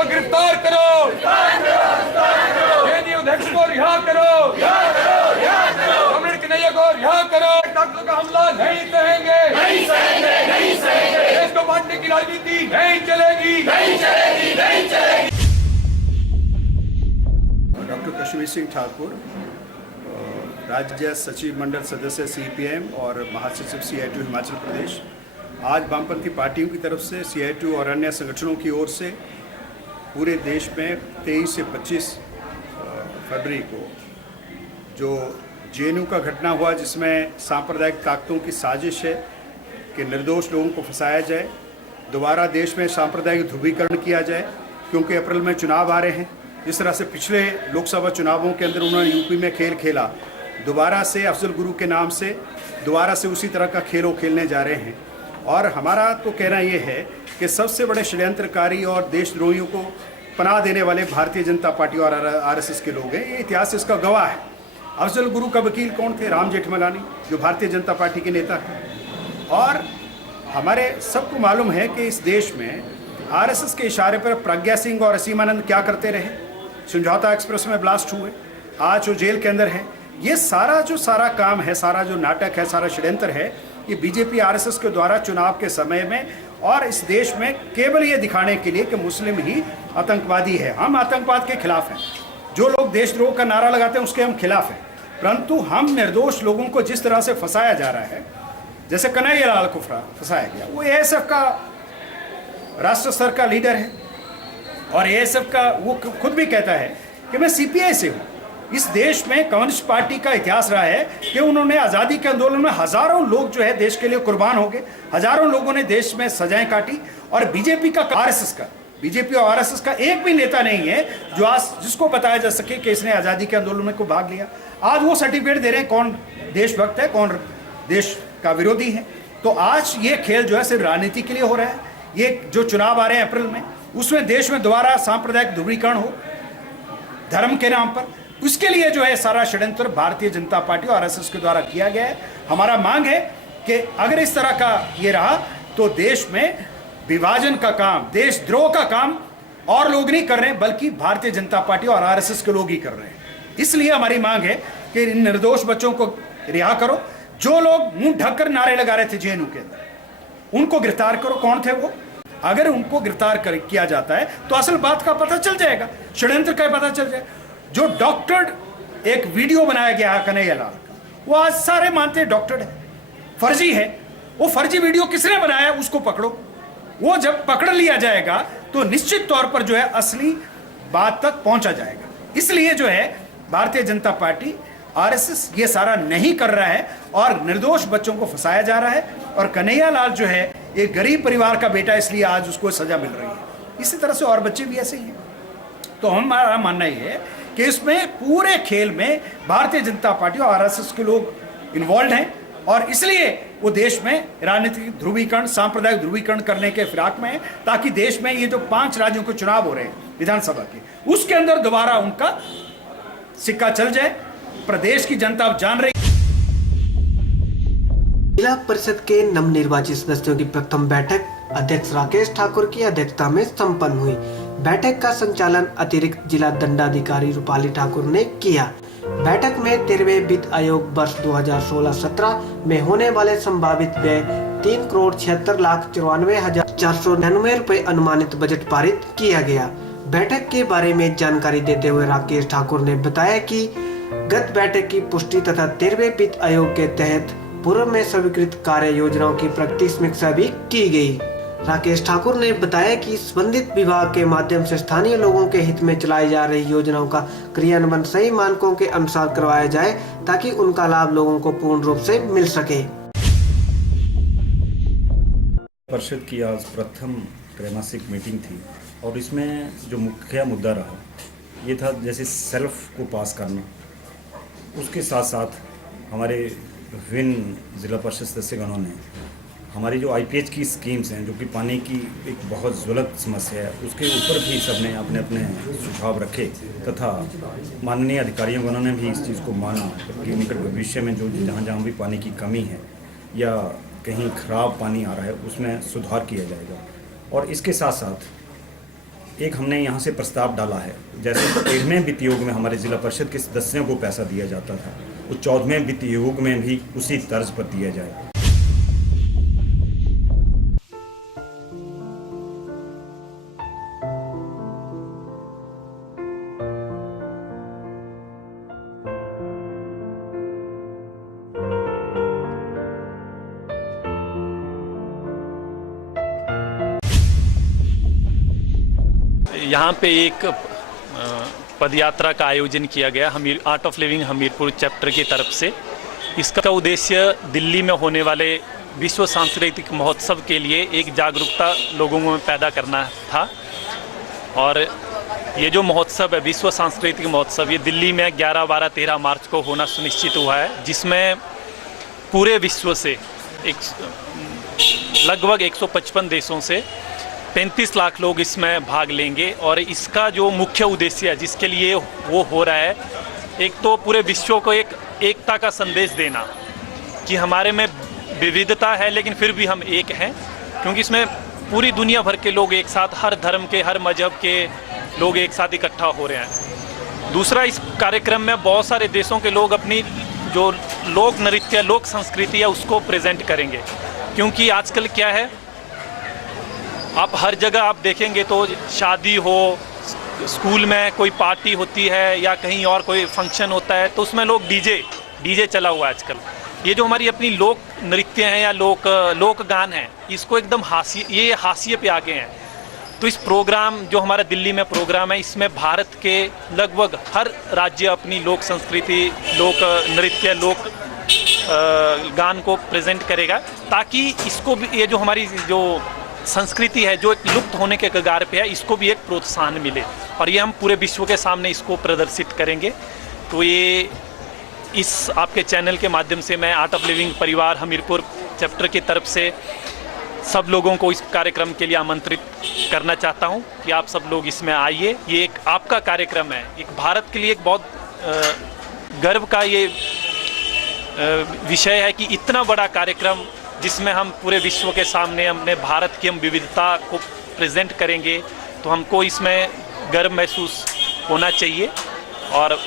को गिरफ्तार करो, जेएनयू अध्यक्ष को रिहा करो, कमरेड कन्हैया को रिहा करो। डॉक्टरों का हमला नहीं सहेंगे, नहीं सहेंगे, नहीं सहेंगे। देश को बांटने की राजनीति नहीं चलेगी, नहीं चलेगी, नहीं चलेगी। डॉक्टर कश्मीर सिंह ठाकुर, राज्य सचिव मंडल सदस्य सीपीएम और महासचिव सीआईटी हिमाचल प्रदेश। आज वामपंथी पार्टियों की तरफ से सीआईटी और अन्य संगठनों की ओर से पूरे देश में 23 से 25 फरवरी को जो जेएनयू का घटना हुआ, जिसमें सांप्रदायिक ताकतों की साजिश है कि निर्दोष लोगों को फंसाया जाए, दोबारा देश में सांप्रदायिक ध्रुवीकरण किया जाए, क्योंकि अप्रैल में चुनाव आ रहे हैं। जिस तरह से पिछले लोकसभा चुनावों के अंदर उन्होंने यूपी में खेल खेला, दोबारा से अफजल गुरु के नाम से दोबारा से उसी तरह का खेल खेलने जा रहे हैं। और हमारा तो कहना ये है कि सबसे बड़े षड्यंत्रकारी और देशद्रोहियों को पनाह देने वाले भारतीय जनता पार्टी और आरएसएस के लोग हैं। ये इतिहास इसका गवाह है। अफजल गुरु का वकील कौन थे? राम जेठमलानी, जो भारतीय जनता पार्टी के नेता हैं। और हमारे सबको मालूम है कि इस देश में आरएसएस के इशारे पर प्रज्ञा सिंह और असीमानंद क्या करते रहे। समझौता एक्सप्रेस में ब्लास्ट हुए, आज वो जेल के अंदर है। ये सारा काम है, सारा जो नाटक है, सारा षड्यंत्र है, ये बीजेपी आरएसएस के द्वारा चुनाव के समय में और इस देश में केवल ये दिखाने के लिए कि मुस्लिम ही आतंकवादी है। हम आतंकवाद के खिलाफ हैं। जो लोग देशद्रोह का नारा लगाते हैं उसके हम खिलाफ हैं, परंतु हम निर्दोष लोगों को जिस तरह से फंसाया जा रहा है, जैसे कन्हैया लाल को फंसाया गया, वो एएसएफ का राष्ट्र स्तर का लीडर है और एएसएफ का वो खुद भी कहता है कि मैं सीपीआई से हूँ। इस देश में कम्युनिस्ट पार्टी का इतिहास रहा है कि उन्होंने आज़ादी के आंदोलन में हजारों लोग जो है देश के लिए कुर्बान हो गए, हजारों लोगों ने देश में सजाएं काटी। और बीजेपी का, आरएसएस का, बीजेपी और आरएसएस का एक भी नेता नहीं है जो आज जिसको बताया जा सके कि इसने आज़ादी के आंदोलन में को भाग लिया। आज वो सर्टिफिकेट दे रहे हैं कौन देशभक्त है, कौन देश का विरोधी है। तो आज ये खेल जो है सिर्फ राजनीति के लिए हो रहा है। ये जो चुनाव आ रहे हैं अप्रैल में, उसमें देश में दोबारा सांप्रदायिक ध्रुवीकरण हो धर्म के नाम पर, उसके लिए जो है सारा षड्यंत्र भारतीय जनता पार्टी और आरएसएस के द्वारा किया गया है। हमारा मांग है कि अगर इस तरह का ये रहा तो देश में विभाजन का काम, देशद्रोह का काम और लोग नहीं कर रहे हैं, बल्कि भारतीय जनता पार्टी और आरएसएस के लोग ही कर रहे हैं। इसलिए हमारी मांग है कि इन निर्दोष बच्चों को रिहा करो। जो लोग मुंह ढककर नारे लगा रहे थे जेएनयू के अंदर, उनको गिरफ्तार करो। कौन थे वो? अगर उनको गिरफ्तार किया जाता है तो असल बात का पता चल जाएगा, षड्यंत्र का पता चल जाएगा। जो डॉक्टर्ड एक वीडियो बनाया गया है कन्हैया लाल का, वो आज सारे मानते हैं डॉक्टर्ड है, फर्जी है। वो फर्जी वीडियो किसने बनाया उसको पकड़ो। वो जब पकड़ लिया जाएगा तो निश्चित तौर पर जो है असली बात तक पहुंचा जाएगा। इसलिए जो है भारतीय जनता पार्टी, आरएसएस ये सारा नहीं कर रहा है और निर्दोष बच्चों को फंसाया जा रहा है। और कन्हैया लाल जो है एक गरीब परिवार का बेटा, इसलिए आज उसको सजा मिल रही है। इसी तरह से और बच्चे भी ऐसे ही हैं। तो हमारा मानना ये है कि इसमें पूरे खेल में भारतीय जनता पार्टी और आरएसएस के लोग इन्वॉल्व हैं और इसलिए वो देश में राजनीतिक ध्रुवीकरण, सांप्रदायिक ध्रुवीकरण करने के फिराक में है, ताकि देश में ये जो 5 राज्यों के चुनाव हो रहे हैं विधानसभा के, उसके अंदर दोबारा उनका सिक्का चल जाए। प्रदेश की जनता अब जान रही। जिला परिषद के नवनिर्वाचित सदस्यों की प्रथम बैठक अध्यक्ष राकेश ठाकुर की अध्यक्षता में संपन्न हुई। बैठक का संचालन अतिरिक्त जिला दंडाधिकारी रूपाली ठाकुर ने किया। बैठक में 13वें वित्त आयोग वर्ष 2016-17 में होने वाले संभावित व्यय 3,76,94,499 रुपए अनुमानित बजट पारित किया गया। बैठक के बारे में जानकारी देते हुए राकेश ठाकुर ने बताया कि गत बैठक की पुष्टि तथा 13वें वित्त आयोग के तहत पूर्व में स्वीकृत कार्य योजनाओं की प्रगति समीक्षा भी की गई। राकेश ठाकुर ने बताया कि संबंधित विभाग के माध्यम से स्थानीय लोगों के हित में चलाई जा रही योजनाओं का क्रियान्वयन सही मानकों के अनुसार करवाया जाए, ताकि उनका लाभ लोगों को पूर्ण रूप से मिल सके। परिषद की आज प्रथम त्रैमासिक मीटिंग थी और इसमें जो मुख्य मुद्दा रहा ये था जैसे सेल्फ को पास करना, उसके साथ साथ हमारे विभिन्न जिला परिषद सदस्यगणों ने हमारी जो आईपीएच की स्कीम्स हैं, जो कि पानी की एक बहुत ज्वलंत समस्या है, उसके ऊपर भी सबने अपने अपने सुझाव रखे तथा माननीय अधिकारियों गणों ने भी इस चीज़ को माना कि निकट भविष्य में जो जहाँ जहाँ भी पानी की कमी है या कहीं खराब पानी आ रहा है उसमें सुधार किया जाएगा। और इसके साथ साथ एक हमने यहाँ से प्रस्ताव डाला है, जैसे 13वें वित्त योग में हमारे जिला परिषद के सदस्यों को पैसा दिया जाता था, वो 14वें वित्त योग में भी उसी तर्ज पर दिया जाए। यहाँ पे एक पदयात्रा का आयोजन किया गया art of living Hamirpur chapter की तरफ से। इसका उद्देश्य दिल्ली में होने वाले विश्व सांस्कृतिक महोत्सव के लिए एक जागरूकता लोगों में पैदा करना था। और ये जो महोत्सव है, विश्व सांस्कृतिक महोत्सव, ये दिल्ली में 11, 12, 13 मार्च को होना सुनिश्चित हुआ है, जिसमें पूरे विश्व से लगभग 155 देशों से 35 लाख लोग इसमें भाग लेंगे। और इसका जो मुख्य उद्देश्य है जिसके लिए वो हो रहा है, एक तो पूरे विश्व को एक एकता का संदेश देना कि हमारे में विविधता है लेकिन फिर भी हम एक हैं, क्योंकि इसमें पूरी दुनिया भर के लोग एक साथ, हर धर्म के, हर मजहब के लोग एक साथ इकट्ठा हो रहे हैं। दूसरा, इस कार्यक्रम में बहुत सारे देशों के लोग अपनी जो लोक नृत्य, लोक संस्कृति है उसको प्रेजेंट करेंगे। क्योंकि आजकल क्या है, आप हर जगह आप देखेंगे तो शादी हो, स्कूल में कोई पार्टी होती है या कहीं और कोई फंक्शन होता है तो उसमें लोग डीजे चला हुआ है आजकल। ये जो हमारी अपनी लोक नृत्य हैं या लोक गान हैं, इसको एकदम हाशिए पे आ गए हैं। तो इस प्रोग्राम जो हमारा दिल्ली में प्रोग्राम है, इसमें भारत के लगभग हर राज्य अपनी लोक संस्कृति, लोक नृत्य, लोक गान को प्रेजेंट करेगा, ताकि इसको भी, ये जो हमारी जो संस्कृति है जो एक लुप्त होने के कगार पे है, इसको भी एक प्रोत्साहन मिले। और ये हम पूरे विश्व के सामने इसको प्रदर्शित करेंगे। तो ये इस आपके चैनल के माध्यम से मैं आर्ट ऑफ लिविंग परिवार हमीरपुर चैप्टर की तरफ से सब लोगों को इस कार्यक्रम के लिए आमंत्रित करना चाहता हूं कि आप सब लोग इसमें आइए। ये एक आपका कार्यक्रम है, एक भारत के लिए एक बहुत गर्व का ये विषय है कि इतना बड़ा कार्यक्रम जिसमें हम पूरे विश्व के सामने अपने भारत की हम विविधता को प्रेजेंट करेंगे, तो हमको इसमें गर्व महसूस होना चाहिए। और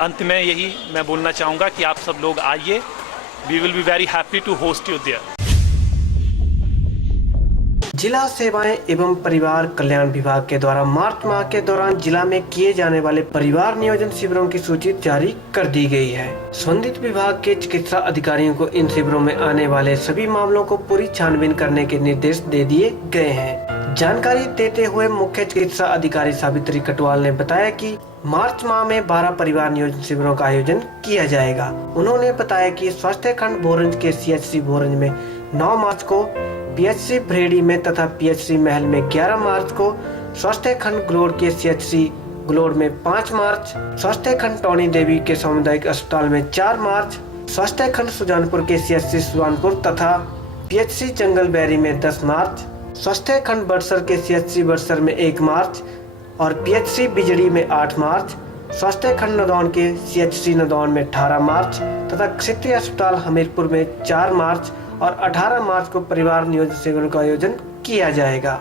अंत में यही मैं बोलना चाहूँगा कि आप सब लोग आइए, we will be very happy to host you there. जिला सेवाएं एवं परिवार कल्याण विभाग के द्वारा मार्च माह के दौरान जिला में किए जाने वाले परिवार नियोजन शिविरों की सूची जारी कर दी गई है। संबंधित विभाग के चिकित्सा अधिकारियों को इन शिविरों में आने वाले सभी मामलों को पूरी छानबीन करने के निर्देश दे दिए गए हैं। जानकारी देते हुए मुख्य चिकित्सा अधिकारी सावित्री कटवाल ने बताया कि मार्च माह में 12 परिवार नियोजन शिविरों का आयोजन किया जाएगा। उन्होंने बताया कि स्वास्थ्य खंड भोरंज के CHC भोरंज में 9 मार्च को, PHC भ्रेड़ी में तथा PHC महल में 11 मार्च को, स्वास्थ्य खंड गलोड़ के CHC गलोड़ में 5 मार्च, स्वास्थ्य खंड टौनी देवी के सामुदायिक अस्पताल में 4 मार्च, स्वास्थ्य खंड सुजानपुर के CHC सुजानपुर तथा PHC जंगल बैरी में 10 मार्च, स्वास्थ्य खंड बड़सर के CHC बड़सर में 1 मार्च और PHC बिजड़ी में 8 मार्च, स्वास्थ्य खंड नदौन के CHC नदौन में 18 मार्च तथा क्षेत्रीय अस्पताल हमीरपुर में 4 मार्च और 18 मार्च को परिवार नियोजन शिविर का आयोजन किया जाएगा।